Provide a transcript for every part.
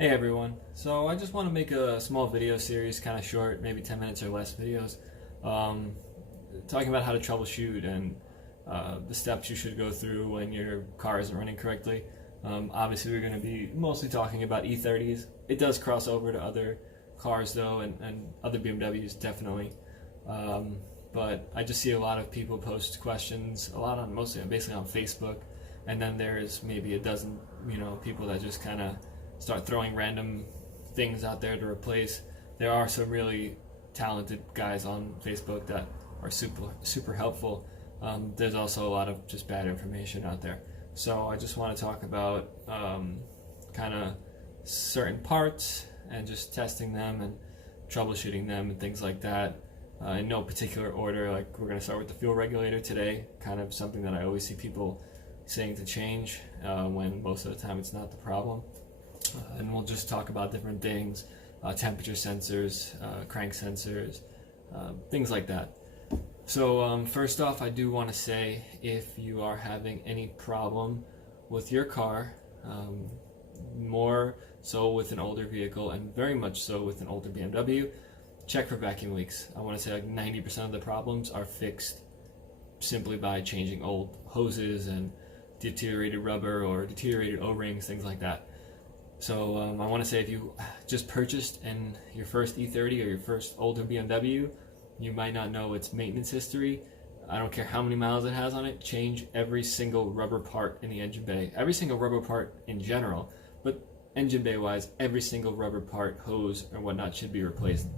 Hey everyone, so I just want to make a small video series, kind of short, maybe 10 minutes or less videos, talking about how to troubleshoot and the steps you should go through when your car isn't running correctly. Obviously we're going to be mostly talking about E30s. It does cross over to other cars though, and other BMWs definitely. But I just see a lot of people post questions, mostly basically on Facebook, and then there's maybe a dozen, people that just kind of start throwing random things out there to replace. There are some really talented guys on Facebook that are super helpful. There's also a lot of just bad information out there. So I just want to talk about kind of certain parts and just testing them and troubleshooting them and things like that. In no particular order. Like, we're going to start with the fuel regulator today, kind of something that I always see people saying to change when most of the time it's not the problem. And we'll just talk about different things, temperature sensors, crank sensors, things like that. So first off, I do want to say, if you are having any problem with your car, more so with an older vehicle and very much so with an older BMW, check for vacuum leaks. I want to say like 90% of the problems are fixed simply by changing old hoses and deteriorated rubber or deteriorated O-rings, things like that. So I want to say, if you just purchased your first E30 or your first older BMW, you might not know its maintenance history. I don't care how many miles it has on it, change every single rubber part in the engine bay. Every single rubber part in general, but engine bay wise, every single rubber part, hose or whatnot should be replaced.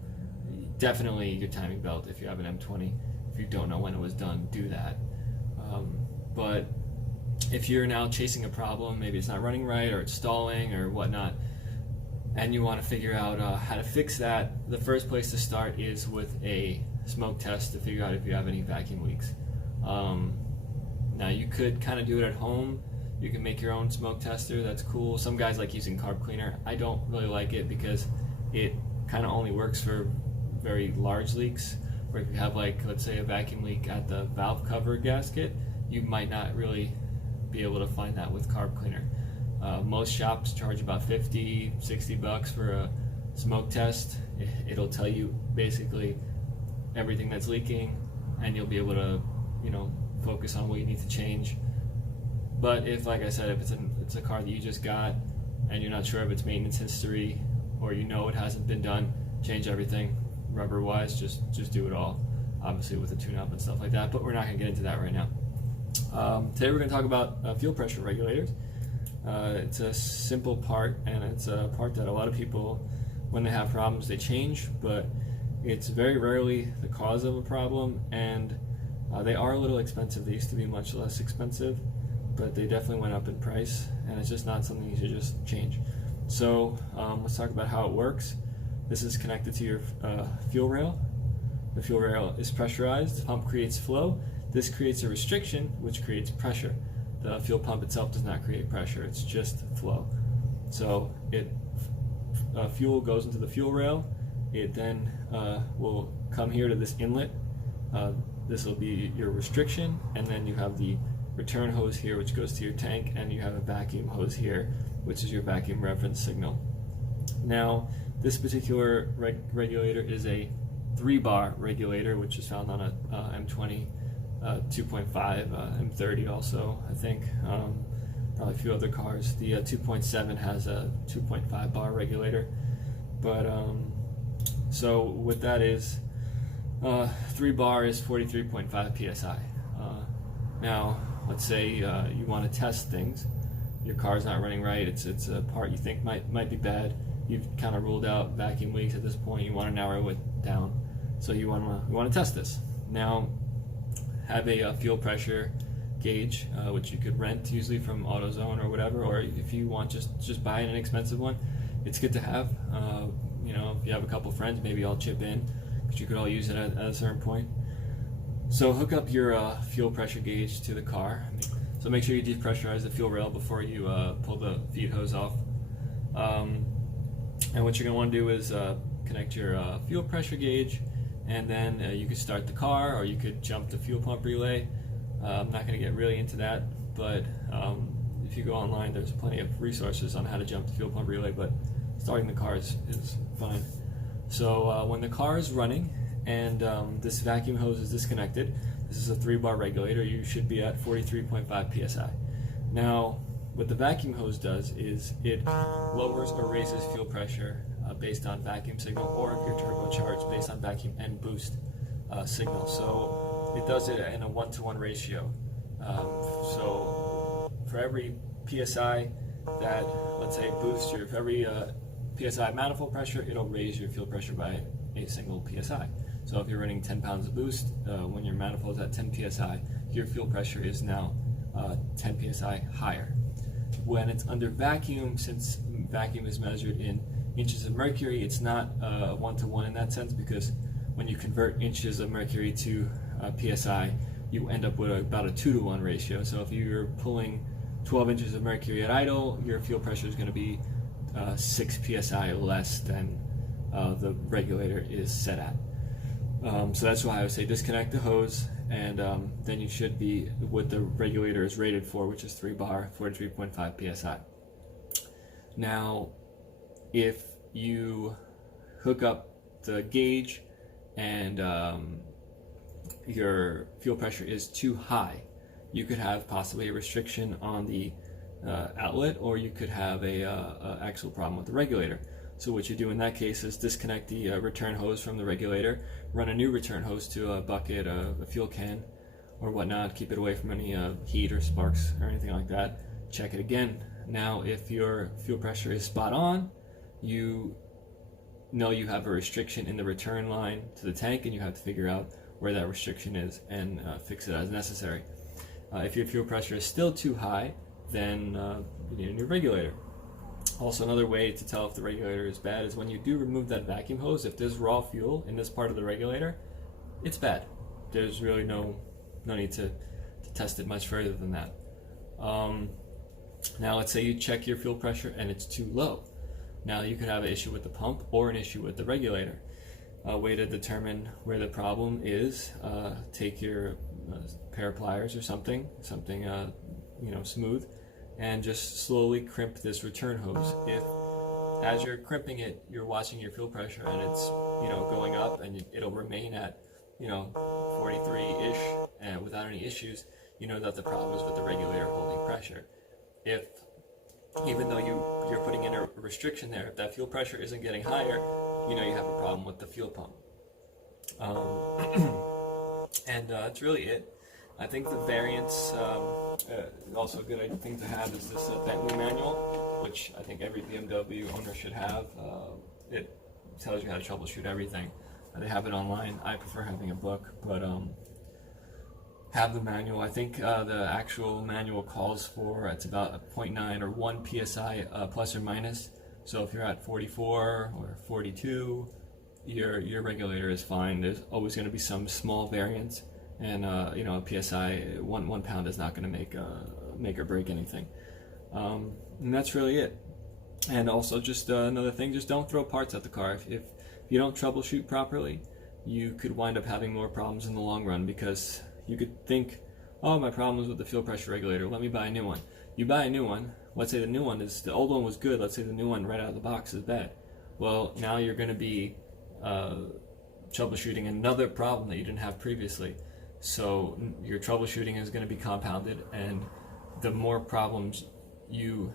Definitely your timing belt if you have an M20. If you don't know when it was done, do that. But if you're now chasing a problem, maybe it's not running right or it's stalling or whatnot, and you want to figure out how to fix that, the first place to start is with a smoke test to figure out if you have any vacuum leaks. Now you could kind of do it at home. You can make your own smoke tester. That's cool. Some guys like using carb cleaner. I don't really like it because it kind of only works for very large leaks. Or if you have, like, let's say a vacuum leak at the valve cover gasket, you might not really be able to find that with carb cleaner. Most shops charge about $50-$60 for a smoke test. It'll tell you basically everything that's leaking, and you'll be able to focus on what you need to change. But if, like I said, if it's a car that you just got and you're not sure of its maintenance history, or it hasn't been done, change everything. Rubber wise, just do it all, obviously with a tune-up and stuff like that, but we're not going to get into that right now. Today we're going to talk about fuel pressure regulators. It's a simple part, and it's a part that a lot of people, when they have problems, they change, but it's very rarely the cause of a problem, and they are a little expensive. They used to be much less expensive, but they definitely went up in price, and it's just not something you should just change. So let's talk about how it works. This is connected to your fuel rail. The fuel rail is pressurized. The pump creates flow. This creates a restriction, which creates pressure. The fuel pump itself does not create pressure, it's just flow. So fuel goes into the fuel rail. It then will come here to this inlet. This will be your restriction, and then you have the return hose here, which goes to your tank, and you have a vacuum hose here, which is your vacuum reference signal. Now, this particular regulator is a 3-bar regulator, which is found on a M20, 2.5, M30 also, I think, probably a few other cars. The 2.7 has a 2.5 bar regulator. But so what that is, 3 bar is 43.5 psi. Now, let's say you want to test things. Your car's not running right. It's a part you think might be bad. You've kind of ruled out vacuum leaks at this point. You want to narrow it down, so you want to test this. Now, have a fuel pressure gauge, which you could rent usually from AutoZone or whatever, or if you want, just buy an inexpensive one. It's good to have. If you have a couple friends, maybe I'll chip in, because you could all use it at a certain point. So hook up your fuel pressure gauge to the car. So make sure you depressurize the fuel rail before you pull the feed hose off. And what you're going to want to do is connect your fuel pressure gauge, and then you could start the car, or you could jump the fuel pump relay. I'm not going to get really into that, but if you go online, there's plenty of resources on how to jump the fuel pump relay, but starting the car is fine. So when the car is running and this vacuum hose is disconnected, this is a 3-bar regulator, you should be at 43.5 psi. Now, what the vacuum hose does is it lowers or raises fuel pressure based on vacuum signal, or if you're turbocharged, based on vacuum and boost signal. So it does it in a 1-to-1 ratio. So for every psi that, let's say, boosts your, for every psi manifold pressure, it'll raise your fuel pressure by a single psi. So if you're running 10 pounds of boost, when your manifold is at 10 psi, your fuel pressure is now 10 psi higher. When it's under vacuum, since vacuum is measured in inches of mercury, it's not 1-to-1 in that sense, because when you convert inches of mercury to psi, you end up with about a 2-to-1 ratio. So if you're pulling 12 inches of mercury at idle, your fuel pressure is going to be 6 psi less than the regulator is set at. So that's why I would say disconnect the hose, and then you should be what the regulator is rated for, which is 3-bar, 43.5 psi. Now, if you hook up the gauge and your fuel pressure is too high, you could have possibly a restriction on the outlet, or you could have a actual problem with the regulator. So what you do in that case is disconnect the return hose from the regulator, run a new return hose to a bucket, a fuel can, or whatnot, keep it away from any heat or sparks or anything like that. Check it again. Now, if your fuel pressure is spot on, you know you have a restriction in the return line to the tank, and you have to figure out where that restriction is and fix it as necessary. If your fuel pressure is still too high, then you need a new regulator. Also, another way to tell if the regulator is bad is when you do remove that vacuum hose, if there's raw fuel in this part of the regulator, it's bad. There's really no need to test it much further than that. Now, let's say you check your fuel pressure and it's too low. Now, you could have an issue with the pump or an issue with the regulator. A way to determine where the problem is, take your pair of pliers or something smooth, and just slowly crimp this return hose. If, as you're crimping it, you're watching your fuel pressure and it's going up, and it'll remain at 43-ish and without any issues, you know that the problem is with the regulator holding pressure. If, even though you're putting in a restriction there, if that fuel pressure isn't getting higher, you know you have a problem with the fuel pump. And that's really it. I think the variants, also a good thing to have is this Bentley manual, which I think every BMW owner should have. It tells you how to troubleshoot everything. They have it online. I prefer having a book, but have the manual. I think the actual manual calls for, it's about a 0.9 or 1 psi plus or minus. So if you're at 44 or 42, your regulator is fine. There's always going to be some small variance, and a psi, one pound is not going to make or break anything. And that's really it. And also, just another thing, just don't throw parts at the car. If you don't troubleshoot properly, you could wind up having more problems in the long run, because you could think, oh, my problem is with the fuel pressure regulator, let me buy a new one. You buy a new one, let's say the old one was good, let's say the new one right out of the box is bad. Well, now you're going to be troubleshooting another problem that you didn't have previously. So your troubleshooting is going to be compounded, and the more problems you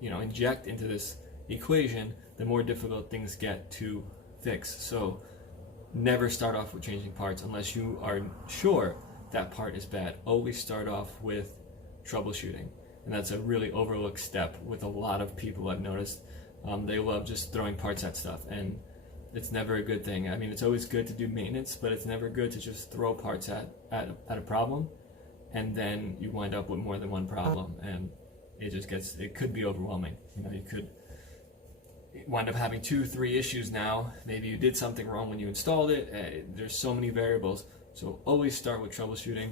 inject into this equation, the more difficult things get to fix. So never start off with changing parts unless you are sure that part is bad. Always start off with troubleshooting, and that's a really overlooked step with a lot of people I've noticed. They love just throwing parts at stuff, and it's never a good thing. I mean, it's always good to do maintenance, but it's never good to just throw parts at a problem, and then you wind up with more than one problem, and it could be overwhelming. You could wind up having 2-3 issues now. Maybe you did something wrong when you installed it. There's so many variables, so always start with troubleshooting.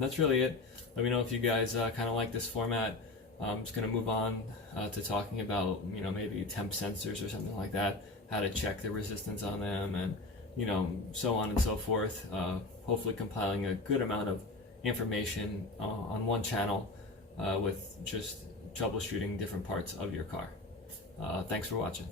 That's really it. Let me know if you guys kind of like this format. I'm just going to move on to talking about maybe temp sensors or something like that, how to check the resistance on them, and so on and so forth. Hopefully compiling a good amount of information on one channel with just troubleshooting different parts of your car. Thanks for watching.